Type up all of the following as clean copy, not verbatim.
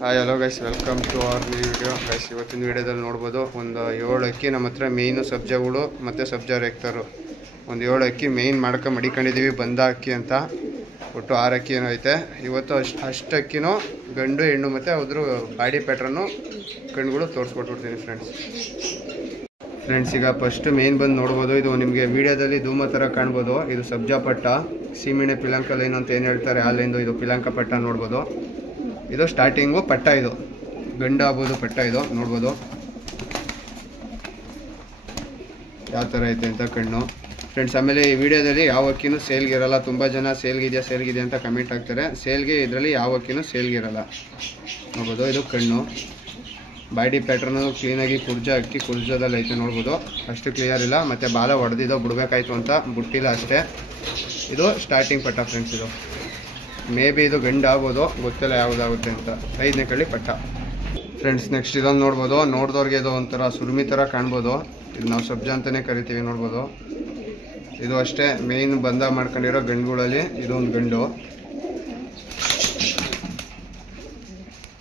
Hi hello guys, welcome to our new video. Guys, ಇವತ್ತಿನ ವಿಡಿಯೋದಲ್ಲಿ ನೋಡ್ಬೋದು ಒಂದು 7 ಅಕ್ಕಿ ನಮ್ಮ ಹತ್ರ ಮೇಯ್ನು ಸಬ್ಜಾಗಳು ಮತ್ತು ಸಬ್ಜಾ ರೇಕ್ತರು. ಒಂದು 7 ಅಕ್ಕಿ ಮೇಯ್ನ್ ಮಡಿಕೊಂಡಿದ್ದೀವಿ, ಬಂದ ಅಕ್ಕಿ ಅಂತ. ಒಟ್ಟು 6 ಅಕ್ಕಿ ಏನೋ ಐತೆ ಇವತ್ತು. ಅಷ್ಟು ಅಕ್ಕಿನೂ ಗಂಡು ಹೆಣ್ಣು ಮತ್ತು ಅದ್ರ ಬಾಡಿ ಪ್ಯಾಟ್ರನ್ನು ಕಣ್ಗಳು ತೋರಿಸ್ಕೊಟ್ಬಿಡ್ತೀನಿ ಫ್ರೆಂಡ್ಸ್. ಈಗ ಫಸ್ಟ್ ಮೇಯ್ನ್ ಬಂದು ನೋಡ್ಬೋದು, ಇದು ನಿಮಗೆ ವೀಡಿಯೋದಲ್ಲಿ ಧೂಮ ಥರ ಕಾಣ್ಬೋದು. ಇದು ಸಬ್ಜಾ ಪಟ್ಟ, ಸೀಮೆಣ್ಣೆ ಪಿಲಾಂಕ ಲೈನ್ ಅಂತ ಏನು ಹೇಳ್ತಾರೆ ಆ ಲೈನ್ದು ಇದು ಪಿಲಾಂಕ ಪಟ್ಟ ನೋಡ್ಬೋದು. ಇದು ಸ್ಟಾರ್ಟಿಂಗು ಪಟ್ಟ, ಇದು ಗಂಡು ಆಗ್ಬೋದು ಪಟ್ಟ, ಇದು ನೋಡ್ಬೋದು ಯಾವ ಥರ ಐತೆ ಅಂತ ಕಣ್ಣು ಫ್ರೆಂಡ್ಸ್. ಆಮೇಲೆ ಈ ವಿಡಿಯೋದಲ್ಲಿ ಯಾವ ಅಕ್ಕಿನೂ ಸೇಲ್ಗಿರಲ್ಲ. ತುಂಬ ಜನ ಸೇಲ್ಗಿದೆ ಅಂತ ಕಮೆಂಟ್ ಹಾಕ್ತಾರೆ. ಸೇಲ್ಗೆ ಇದರಲ್ಲಿ ಯಾವ ಅಕ್ಕಿನೂ ಸೇಲ್ಗಿರಲ್ಲ ನೋಡ್ಬೋದು. ಇದು ಕಣ್ಣು, ಬಾಡಿ ಪ್ಯಾಟ್ರನ್ನು ಕ್ಲೀನಾಗಿ ಅಕ್ಕಿ ಕುರ್ಜದಲ್ಲಿ ಐತೆ ನೋಡ್ಬೋದು. ಅಷ್ಟು ಕ್ಲಿಯರ್ ಇಲ್ಲ, ಮತ್ತು ಬಾಲ ಹೊಡೆದಿದ್ದೋ ಬಿಡಬೇಕಾಯ್ತು ಅಂತ ಬಿಟ್ಟಿಲ್ಲ ಅಷ್ಟೇ. ಇದು ಸ್ಟಾರ್ಟಿಂಗ್ ಪಟ್ಟ ಫ್ರೆಂಡ್ಸ್. ಇದು ಮೇ ಬಿ ಇದು ಗಂಡು ಆಗ್ಬೋದು, ಗೊತ್ತಿಲ್ಲ ಯಾವುದಾಗುತ್ತೆ ಅಂತ. 5ನೇ ಕಳ್ಳಿ ಪಟ್ಟ ಫ್ರೆಂಡ್ಸ್. ನೆಕ್ಸ್ಟ್ ಇದೊಂದು ನೋಡ್ಬೋದು, ನೋಡಿದವ್ರಿಗೆ ಇದು ಒಂಥರ ಸುರುಮಿ ಥರ ಕಾಣ್ಬೋದು. ಇದು ನಾವು ಸಬ್ಜಾ ಅಂತಲೇ ಕರಿತೀವಿ ನೋಡ್ಬೋದು. ಇದು ಅಷ್ಟೇ ಮೇಯ್ನ್ ಬಂದ ಮಾಡ್ಕೊಂಡಿರೋ ಗಂಡುಗಳಲ್ಲಿ ಇದೊಂದು ಗಂಡು.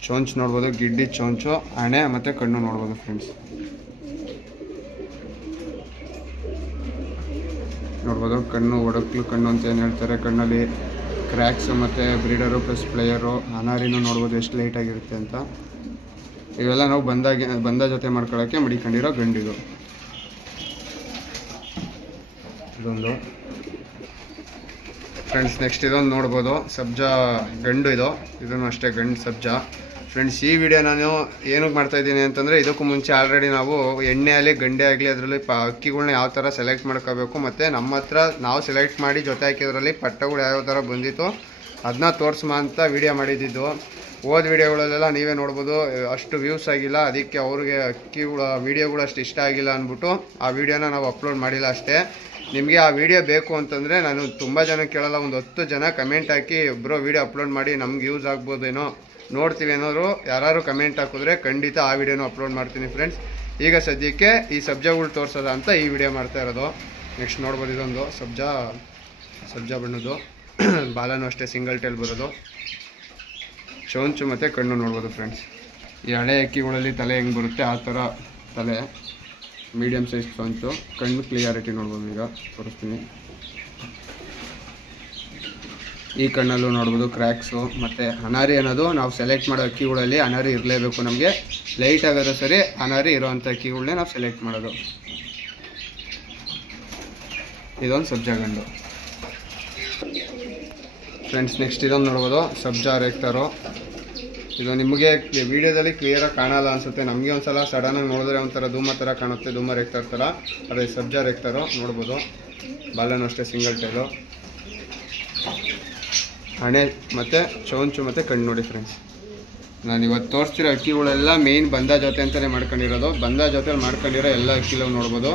ಚೊಂಚು ನೋಡ್ಬೋದು, ಗಿಡ್ಡಿ ಚೊಂಚು, ಹಣೆ ಮತ್ತು ಕಣ್ಣು ನೋಡ್ಬೋದು ಫ್ರೆಂಡ್ಸ್. ನೋಡ್ಬೋದು ಕಣ್ಣು ಒಡಕ್ಲು ಕಣ್ಣು ಅಂತ ಏನು ಹೇಳ್ತಾರೆ. ಕಣ್ಣಲ್ಲಿ ಕ್ರ್ಯಾಕ್ಸು ಮತ್ತು ಬ್ರೀಡರು ಪ್ಲಸ್ ಪ್ಲೇಯರು ಅನಾರಿನೂ ನೋಡ್ಬೋದು ಎಷ್ಟು ಲೈಟಾಗಿರುತ್ತೆ ಅಂತ. ಇವೆಲ್ಲ ನಾವು ಬಂದ ಜೊತೆ ಮಾಡ್ಕೊಳ್ಳೋಕ್ಕೆ ಮಡಿಕೊಂಡಿರೋ ಗಂಡಿದು. ಇದೊಂದು ಫ್ರೆಂಡ್ಸ್. ನೆಕ್ಸ್ಟ್ ಇದೊಂದು ನೋಡ್ಬೋದು, ಸಬ್ಜಾ ಗಂಡು. ಇದನ್ನು ಅಷ್ಟೇ ಗಂಡು ಸಬ್ಜಾ ಫ್ರೆಂಡ್ಸ್. ಈ ವಿಡಿಯೋ ನಾನು ಏನಕ್ಕೆ ಮಾಡ್ತಾಯಿದ್ದೀನಿ ಅಂತಂದರೆ, ಇದಕ್ಕೂ ಮುಂಚೆ ಆಲ್ರೆಡಿ ನಾವು ಎಣ್ಣೆಯಲ್ಲಿ ಗಂಡೆ ಆಗಲಿ ಅದರಲ್ಲಿ ಅಕ್ಕಿಗಳನ್ನ ಯಾವ ಥರ ಸೆಲೆಕ್ಟ್ ಮಾಡ್ಕೋಬೇಕು, ಮತ್ತು ನಮ್ಮ ಹತ್ರ ನಾವು ಸೆಲೆಕ್ಟ್ ಮಾಡಿ ಜೊತೆ ಹಾಕಿದ್ರಲ್ಲಿ ಪಟ್ಟಗಳು ಯಾವ ಥರ ಬಂದಿತ್ತು ಅದನ್ನ ತೋರಿಸ್ಮ ಅಂತ ವಿಡಿಯೋ ಮಾಡಿದ್ದು. ಹೋದ ವಿಡಿಯೋಗಳಲ್ಲೆಲ್ಲ ನೀವೇ ನೋಡ್ಬೋದು ಅಷ್ಟು ವ್ಯೂಸ್ ಆಗಿಲ್ಲ. ಅದಕ್ಕೆ ಅವ್ರಿಗೆ ಅಕ್ಕಿಗಳ ವಿಡಿಯೋಗಳು ಅಷ್ಟು ಇಷ್ಟ ಆಗಿಲ್ಲ ಅಂದ್ಬಿಟ್ಟು ಆ ವಿಡಿಯೋನ ನಾವು ಅಪ್ಲೋಡ್ ಮಾಡಿಲ್ಲ ಅಷ್ಟೇ. ನಿಮಗೆ ಆ ವಿಡಿಯೋ ಬೇಕು ಅಂತಂದರೆ ನಾನು ತುಂಬ ಜನ ಕೇಳಲ್ಲ, ಒಂದು 10 ಜನ ಕಮೆಂಟ್ ಹಾಕಿ ಒಬ್ಬರು ವಿಡಿಯೋ ಅಪ್ಲೋಡ್ ಮಾಡಿ ನಮ್ಗೆ ಯೂಸ್ ಆಗ್ಬೋದೇನೋ ನೋಡ್ತೀವಿ ಏನಾದ್ರು ಯಾರು ಕಮೆಂಟ್ ಹಾಕಿದ್ರೆ ಖಂಡಿತ ಆ ವಿಡಿಯೋನ ಅಪ್ಲೋಡ್ ಮಾಡ್ತೀನಿ ಫ್ರೆಂಡ್ಸ್. ಈಗ ಸದ್ಯಕ್ಕೆ ಈ ಸಬ್ಜಾಗಳು ತೋರಿಸೋದ ಅಂತ ಈ ವಿಡಿಯೋ ಮಾಡ್ತಾ ಇರೋದು. ನೆಕ್ಸ್ಟ್ ನೋಡ್ಬೋದು, ಇದೊಂದು ಸಬ್ಜಾ ಬಣ್ಣದ್ದು. ಬಾಲನೂ ಅಷ್ಟೇ ಸಿಂಗಲ್ ಟೇಲ್ ಬರೋದು. ಚೊಂಚು ಮತ್ತು ಕಣ್ಣು ನೋಡ್ಬೋದು ಫ್ರೆಂಡ್ಸ್. ಈ ಹಳೆ ಅಕ್ಕಿಗಳಲ್ಲಿ ತಲೆ ಹೆಂಗೆ ಬರುತ್ತೆ ಆ ಥರ ತಲೆ, ಮೀಡಿಯಮ್ ಸೈಜ್ ಚೊಂಚು, ಕಣ್ಣು ಕ್ಲಿಯಾರಿಟಿ ನೋಡ್ಬೋದು. ಈಗ ತೋರಿಸ್ತೀನಿ. ಈ ಕಣ್ಣಲ್ಲೂ ನೋಡ್ಬೋದು ಕ್ರ್ಯಾಕ್ಸು. ಮತ್ತು ಅನಾರಿ ಅನ್ನೋದು ನಾವು ಸೆಲೆಕ್ಟ್ ಮಾಡೋ ಅಕ್ಕಿಗಳಲ್ಲಿ ಅನಾರಿ ಇರಲೇಬೇಕು. ನಮಗೆ ಲೈಟ್ ಆಗೋದು ಸರಿ, ಅನಾರಿ ಇರೋವಂಥ ಅಕ್ಕಿಗಳನ್ನೇ ನಾವು ಸೆಲೆಕ್ಟ್ ಮಾಡೋದು. ಇದೊಂದು ಸಬ್ಜಾ ಗಂಡು ಫ್ರೆಂಡ್ಸ್. ನೆಕ್ಸ್ಟ್ ಇದೊಂದು ನೋಡ್ಬೋದು, ಸಬ್ಜಾ ರೇಕ್ತಾರೋ. ಇದು ನಿಮಗೆ ವಿಡಿಯೋದಲ್ಲಿ ಕ್ಲಿಯರಾಗಿ ಕಾಣಲ್ಲ ಅನಿಸುತ್ತೆ. ನಮಗೆ ಒಂದು ಸಲ ಸಡನ್ನಾಗಿ ನೋಡಿದ್ರೆ ಒಂಥರ ಧೂಮ ಥರ ಕಾಣುತ್ತೆ, ಧೂಮ ರೇಕ್ತಾರ ಥರ. ಅದೇ ಸಬ್ಜಾ ರೇಕ್ತಾರೋ ನೋಡ್ಬೋದು. ಬಾಲನೂ ಅಷ್ಟೇ ಸಿಂಗಲ್ ಟೈಲು, ಹಣೆ ಮತ್ತು ಚೊಂಚು ಮತ್ತು ಕಣ್ಣು ನೋಡಿ ಫ್ರೆಂಡ್ಸ್. ನಾನು ಇವತ್ತು ತೋರಿಸ್ತಿರೋ ಅಕ್ಕಿಗಳೆಲ್ಲ ಮೇಯ್ನ್ ಬಂದ ಜೊತೆ ಅಂತಲೇ ಮಾಡ್ಕೊಂಡಿರೋದು. ಬಂದ ಜೊತೆಲಿ ಮಾಡ್ಕೊಂಡಿರೋ ಎಲ್ಲ ಅಕ್ಕಿಲೂ ನೋಡ್ಬೋದು.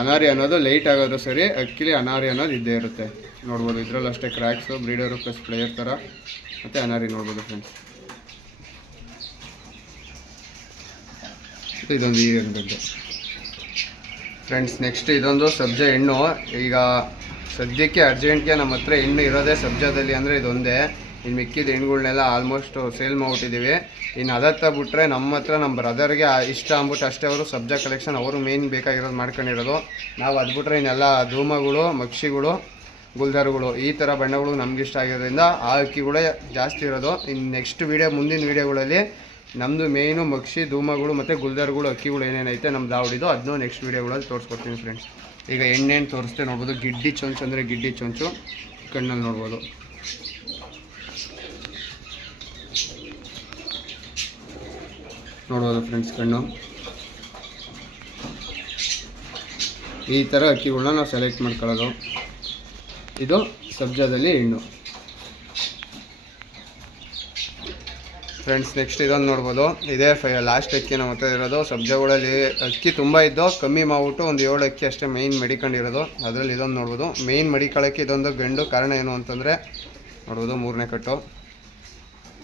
ಅನಾರಿ ಅನ್ನೋದು ಲೈಟ್ ಆಗೋದು ಸರಿ, ಅಕ್ಕಿಲಿ ಅನಾರಿ ಅನ್ನೋದು ಇದ್ದೇ ಇರುತ್ತೆ ನೋಡ್ಬೋದು. ಇದರಲ್ಲೂ ಅಷ್ಟೇ ಕ್ರ್ಯಾಕ್ಸು, ಬ್ರೀಡರು ಪ್ಲಸ್ ಪ್ಲೇಯರ್ ಥರ ಮತ್ತು ಅನಾರಿ ನೋಡ್ಬೋದು ಫ್ರೆಂಡ್ಸ್. ಇದೊಂದು ಈ ಗಂಡು ಫ್ರೆಂಡ್ಸ್. ನೆಕ್ಸ್ಟ್ ಇದೊಂದು ಸಬ್ಜಾ ಹೆಣ್ಣು. ಈಗ ಸದ್ಯಕ್ಕೆ ಅರ್ಜೆಂಟ್ಗೆ ನಮ್ಮ ಹತ್ರ ಹೆಣ್ಣು ಇರೋದೇ ಸಬ್ಜಾದಲ್ಲಿ ಅಂದರೆ ಇದೊಂದೇ. ಇನ್ನು ಮಿಕ್ಕಿದ ಹೆಣ್ಣುಗಳನ್ನೆಲ್ಲ ಆಲ್ಮೋಸ್ಟ್ ಸೇಲ್ ಮಾಡಿಬಿಟ್ಟಿದ್ದೀವಿ. ಇನ್ನು ಅದತ್ತ ಬಿಟ್ಟರೆ ನಮ್ಮ ಹತ್ರ ನಮ್ಮ ಬ್ರದರ್ಗೆ ಇಷ್ಟ ಅಂದ್ಬಿಟ್ಟು ಅಷ್ಟೇ ಅವರು ಸಬ್ಜಾ ಕಲೆಕ್ಷನ್ ಅವರು ಮೇಯ್ನ್ ಬೇಕಾಗಿರೋದು ಮಾಡ್ಕೊಂಡಿರೋದು. ನಾವು ಅದು ಬಿಟ್ಟರೆ ಇನ್ನೆಲ್ಲ ಧೂಮಗಳು, ಮಕ್ಷಿಗಳು, ಗುಲ್ದಾರ್ಗಳು ಈ ಥರ ಬಣ್ಣಗಳು ನಮ್ಗೆ ಇಷ್ಟ ಆಗಿರೋದ್ರಿಂದ ಆ ಅಕ್ಕಿಗಳೇ ಜಾಸ್ತಿ ಇರೋದು. ಇನ್ನು ನೆಕ್ಸ್ಟ್ ಮುಂದಿನ ವೀಡಿಯೋಗಳಲ್ಲಿ ನಮ್ಮದು ಮೇಯ್ನು ಮಕ್ಷಿ, ಧೂಮಗಳು ಮತ್ತು ಗುಲ್ದಾರ್ಗಳು ಅಕ್ಕಿಗಳು ಏನೇನೈತೆ ನಮ್ಮ ದಾವಡಿದು ಅದನ್ನೂ ನೆಕ್ಸ್ಟ್ ವೀಡಿಯೋಗಳಲ್ಲಿ ತೋರಿಸ್ಕೊಡ್ತೀನಿ ಫ್ರೆಂಡ್ಸ್. ಈಗ ಎಣ್ಣೆಣ್ಣು ತೋರಿಸ್ತೆ ನೋಡ್ಬೋದು. ಗಿಡ್ಡಿ ಚೊಂಚು ಅಂದರೆ ಗಿಡ್ಡಿ ಚೊಂಚು, ಕಣ್ಣಲ್ಲಿ ನೋಡ್ಬೋದು. ಫ್ರೆಂಡ್ಸ್ ಕಣ್ಣು. ಈ ಥರ ಅಕ್ಕಿಗಳನ್ನ ನಾವು ಸೆಲೆಕ್ಟ್ ಮಾಡ್ಕೊಳ್ಳೋದು. ಇದು ಸಬ್ಜಾದಲ್ಲಿ ಹೆಣ್ಣು ಫ್ರೆಂಡ್ಸ್. ನೆಕ್ಸ್ಟ್ ಇದೊಂದು ನೋಡ್ಬೋದು, ಇದೇ ಲಾಸ್ಟ್ ಅಕ್ಕಿ ನಮ್ಮ ಹತ್ರ ಇರೋದು. ಸಬ್ಜಾಗಳಲ್ಲಿ ಅಕ್ಕಿ ತುಂಬ ಇದ್ದು ಕಮ್ಮಿ ಮಾಡ್ಬಿಟ್ಟು ಒಂದು 7 ಅಕ್ಕಿ ಅಷ್ಟೇ ಮೇಯ್ನ್ ಮಡಿಕೊಂಡಿರೋದು. ಅದರಲ್ಲಿ ಇದೊಂದು ನೋಡ್ಬೋದು. ಮೇಯ್ನ್ ಮಡಿಕೊಳ್ಳೋಕ್ಕೆ ಇದೊಂದು ಗಂಡು. ಕಾರಣ ಏನು ಅಂತಂದರೆ ನೋಡ್ಬೋದು 3ನೇ ಕಟ್ಟು.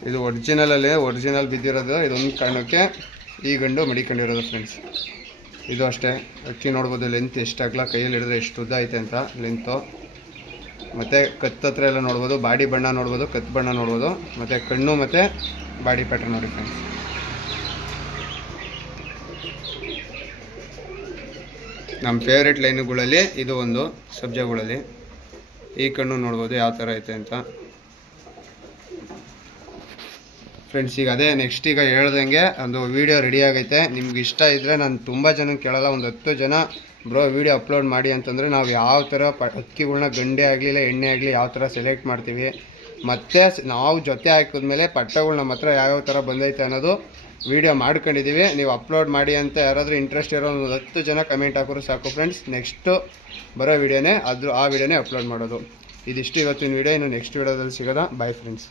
ಇದು ಒರಿಜಿನಲ್ ಬಿದ್ದಿರೋದು. ಇದೊಂದು ಕಾರಣಕ್ಕೆ ಈ ಗಂಡು ಮಡಿಕೊಂಡಿರೋದು ಫ್ರೆಂಡ್ಸ್. ಇದು ಅಷ್ಟೇ ಅಕ್ಕಿ ನೋಡ್ಬೋದು. ಲೆಂತ್ ಎಷ್ಟು ಆಗಲ್ಲ, ಕೈಯಲ್ಲಿ ಹಿಡಿದ್ರೆ ಎಷ್ಟು ಉದ್ದ ಐತೆ ಅಂತ ಲೆಂತು. ಮತ್ತು ಕತ್ತತ್ರ ಎಲ್ಲ ನೋಡ್ಬೋದು, ಬಾಡಿ ಬಣ್ಣ ನೋಡ್ಬೋದು, ಕತ್ತು ಬಣ್ಣ ನೋಡ್ಬೋದು, ಮತ್ತು ಕಣ್ಣು ಮತ್ತು ಬಾಡಿ ಪ್ಯಾಟರ್ನ್ ನೋಡಿ ಫ್ರೆಂಡ್ಸ್. ನಮ್ಮ ಫೇವ್ರೆಟ್ ಲೈನುಗಳಲ್ಲಿ ಇದು ಒಂದು ಸಬ್ಜಾಗಳಲ್ಲಿ. ಈ ಕಣ್ಣು ನೋಡ್ಬೋದು ಯಾವ ಥರ ಐತೆ ಅಂತ ಫ್ರೆಂಡ್ಸ್. ಈಗ ಅದೇ ನೆಕ್ಸ್ಟ್ ಈಗ ಹೇಳ್ದಂಗೆ ಒಂದು ವೀಡಿಯೋ ರೆಡಿ ಆಗೈತೆ. ನಿಮ್ಗೆ ಇಷ್ಟ ಇದ್ದರೆ ನಾನು ತುಂಬ ಜನಕ್ಕೆ ಕೇಳಲ್ಲ, ಒಂದು 10 ಜನ ಬ್ರೋ ವೀಡಿಯೋ ಅಪ್ಲೋಡ್ ಮಾಡಿ ಅಂತಂದರೆ ನಾವು ಯಾವ ಥರ ಅಕ್ಕಿಗಳ್ನ ಗಂಡೆ ಆಗಲಿ ಇಲ್ಲ ಎಣ್ಣೆ ಆಗಲಿ ಯಾವ ಥರ ಸೆಲೆಕ್ಟ್ ಮಾಡ್ತೀವಿ, ಮತ್ತು ನಾವು ಜೊತೆ ಹಾಕಿದ್ಮೇಲೆ ಪಟ್ಟಗಳು ನಮ್ಮ ಹತ್ರ ಯಾವ್ಯಾವ ಥರ ಬಂದೈತೆ ಅನ್ನೋದು ವೀಡಿಯೋ ಮಾಡ್ಕೊಂಡಿದ್ದೀವಿ. ನೀವು ಅಪ್ಲೋಡ್ ಮಾಡಿ ಅಂತ ಯಾರಾದರೂ ಇಂಟ್ರೆಸ್ಟ್ ಇರೋ ಒಂದು 10 ಜನ ಕಮೆಂಟ್ ಹಾಕೋರು ಸಾಕು ಫ್ರೆಂಡ್ಸ್. ನೆಕ್ಸ್ಟು ಬರೋ ವೀಡಿಯೋನೇ ಆ ವೀಡಿಯೋನೇ ಅಪ್ಲೋಡ್ ಮಾಡೋದು. ಇದಿಷ್ಟು ಇವತ್ತಿನ ವೀಡಿಯೋ. ಇನ್ನು ನೆಕ್ಸ್ಟ್ ವೀಡಿಯೋದಲ್ಲಿ ಸಿಗೋದಾ. Bye friends.